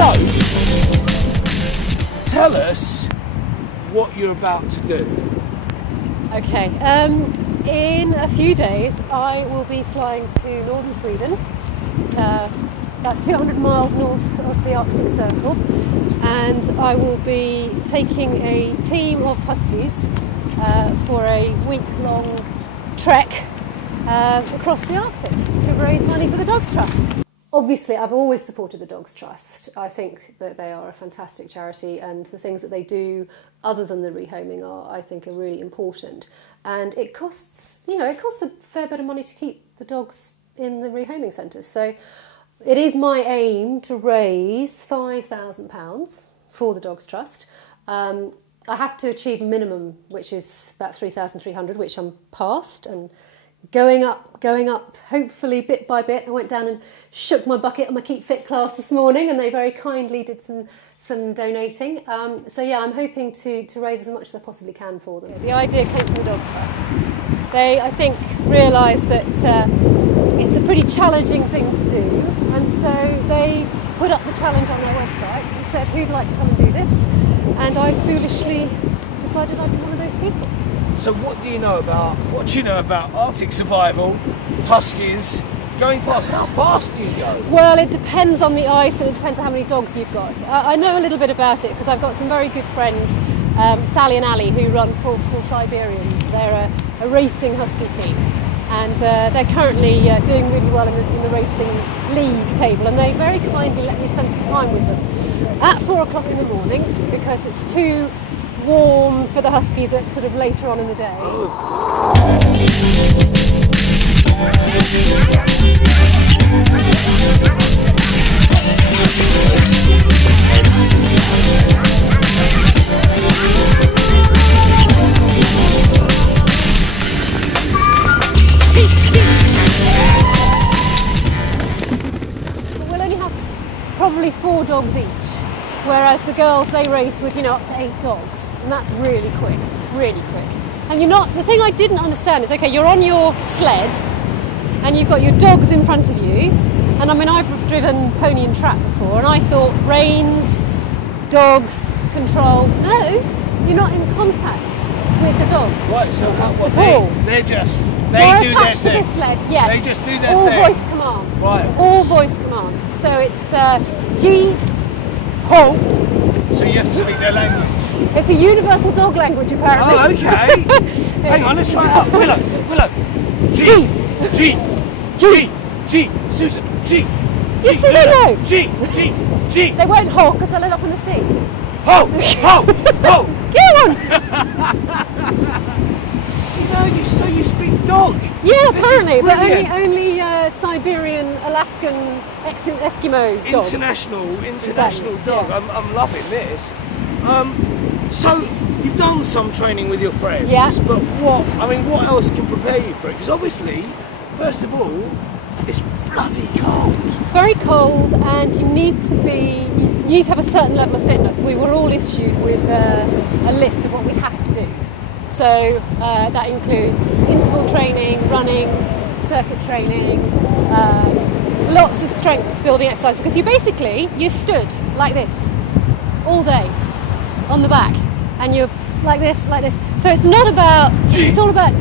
So, tell us what you're about to do. Okay, in a few days I will be flying to northern Sweden. It's about 200 miles north of the Arctic Circle, and I will be taking a team of Huskies for a week-long trek across the Arctic to raise money for the Dogstrust. Obviously, I've always supported the Dogstrust. I think that they are a fantastic charity, and the things that they do, other than the rehoming, I think are really important. And it costs, it costs a fair bit of money to keep the dogs in the rehoming centres. So it is my aim to raise £5,000 for the Dogstrust. I have to achieve a minimum, which is about 3,300, which I'm past, and going up, hopefully bit by bit. I went down and shook my bucket on my Keep Fit class this morning, and they very kindly did some donating. So yeah, I'm hoping to raise as much as I possibly can for them. The idea came from the Dogstrust. They, I think, realised that it's a pretty challenging thing to do, and so they put up the challenge on their website and said, who'd like to come and do this? And I foolishly decided I'd be one of those people. So what do you know about Arctic survival, Huskies, going fast? How fast do you go? Well, it depends on the ice and it depends on how many dogs you've got. I know a little bit about it because I've got some very good friends, Sally and Ali, who run Forstall Siberians. They're a racing Husky team, and they're currently doing really well in the racing league table, and they very kindly let me spend some time with them at 4 o'clock in the morning because it's too warm for the Huskies at sort of later on in the day. We'll only have probably 4 dogs each, whereas the girls, they race with up to 8 dogs. And that's really quick, really quick. And the thing I didn't understand is, okay, you're on your sled and you've got your dogs in front of you, and I mean, I've driven pony and trap before, and I thought reins, dogs, control. No, you're not in contact with the dogs. Right, so what they do their thing. To the sled, yeah. They just do their all thing. All voice command. Right. All voice command. So it's G, ho. So you have to speak their language. It's a universal dog language, apparently. Oh, okay. Hang on, let's try it out. Willow. G. G. G. G. Susan. G. You see, they know. G. G. G. They won't ho because they'll end up in the sea. Ho. Ho. Ho. Go on. See, so you speak dog. Yeah, apparently, but only Siberian, Alaskan, Eskimo dog. International dog. Yeah. I'm loving this. So you've done some training with your friends, yeah. But what else can prepare you for it? Because obviously, first of all, it's bloody cold. It's very cold, and you need to have a certain level of fitness. We were all issued with a list of what we have to do. So that includes interval training, running, circuit training, lots of strength building exercises. Because you stood like this all day on the back, and you're like this. So it's not about. It's all about.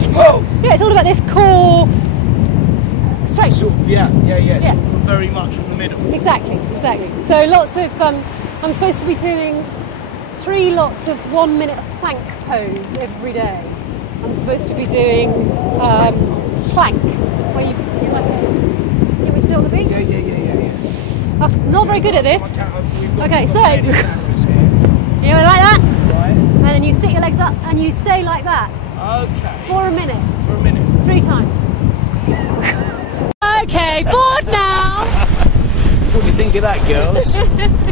Yeah, it's all about this core strength. Yeah. So very much from the middle. Exactly. So lots of. I'm supposed to be doing 3 lots of 1 minute plank pose every day. I'm supposed to be doing plank, where you like. You want me to do it on the beach? Yeah. I'm not very good at this. Okay, so. You like that? Right. And then you stick your legs up and you stay like that. Okay. For a minute. 3 times. Okay, bored now. What do you think of that, girls?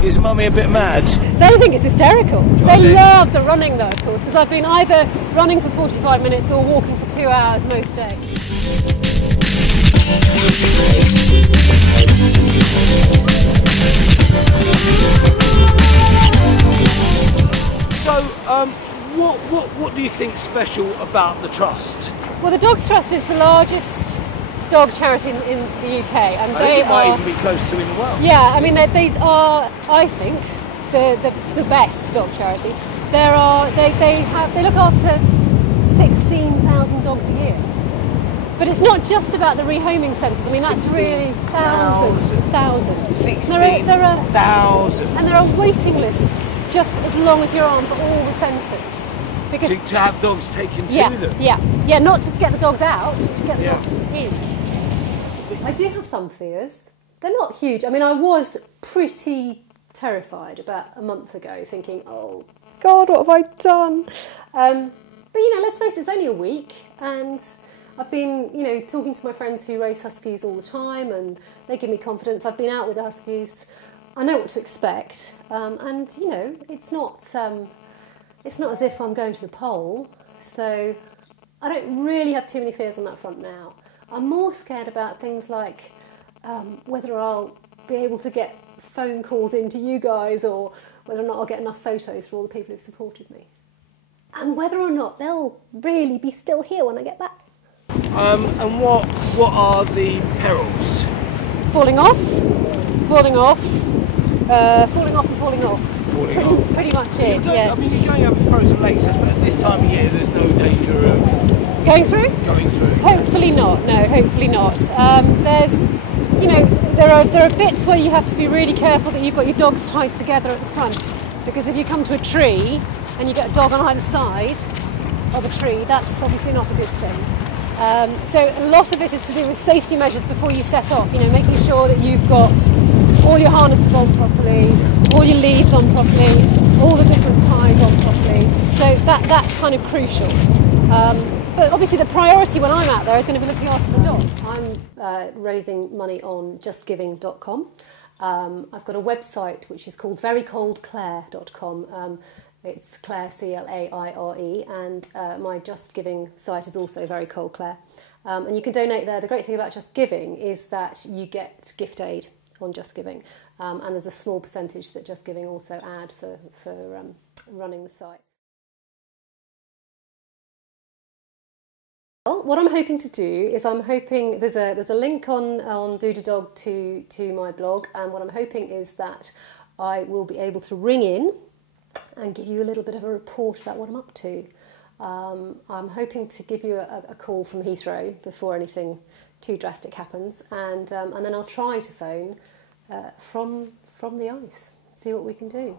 Is Mummy a bit mad? They think it's hysterical. They love the running though, of course, because I've been either running for 45 minutes or walking for 2 hours most days. So, what do you think's special about the trust? Well, the Dogstrust is the largest dog charity in the UK, and I think it might even be close to in the world. Yeah, I mean they are, I think, the best dog charity. They look after 16,000 dogs a year. But it's not just about the rehoming centres. I mean, that's really thousands. 16,000. And there are waiting lists just as long as your arm for all the centres. Because to have dogs taken to them? Yeah, not to get the dogs out, to get the dogs in. I do have some fears. They're not huge. I mean, I was pretty terrified about a month ago, thinking, oh God, what have I done? But, you know, let's face it, it's only a week, and I've been, you know, talking to my friends who race Huskies all the time, and they give me confidence. I've been out with the Huskies. I know what to expect, and, you know, it's not as if I'm going to the pole, so I don't really have too many fears on that front now. I'm more scared about things like whether I'll be able to get phone calls into you guys, or whether or not I'll get enough photos for all the people who've supported me. And whether or not they'll really be still here when I get back. And what are the perils? Falling off, and falling off. Pretty much it, I mean, you're going over frozen lakes, but at this time of year there's no danger of... Going through? Going through. Hopefully not, no, hopefully not. There are bits where you have to be really careful that you've got your dogs tied together at the front, because if you come to a tree and you get a dog on either side of a tree, that's obviously not a good thing. So a lot of it is to do with safety measures before you set off, you know, making sure that you've got all your harnesses on properly, all your leads on properly, all the different ties on properly. So that's kind of crucial. But obviously the priority when I'm out there is going to be looking after the dogs. I'm raising money on justgiving.com. I've got a website which is called verycoldclaire.com. It's Claire, C-L-A-I-R-E, and my Just Giving site is also Very Cold Claire. And you can donate there. The great thing about Just Giving is that you get gift aid on Just Giving, and there's a small percentage that Just Giving also add for running the site. Well, what I'm hoping to do is there's a link on dodadog to my blog, and what I'm hoping is that I will be able to ring in and give you a little bit of a report about what I'm up to. I'm hoping to give you a call from Heathrow before anything too drastic happens, and then I'll try to phone from the ice, see what we can do.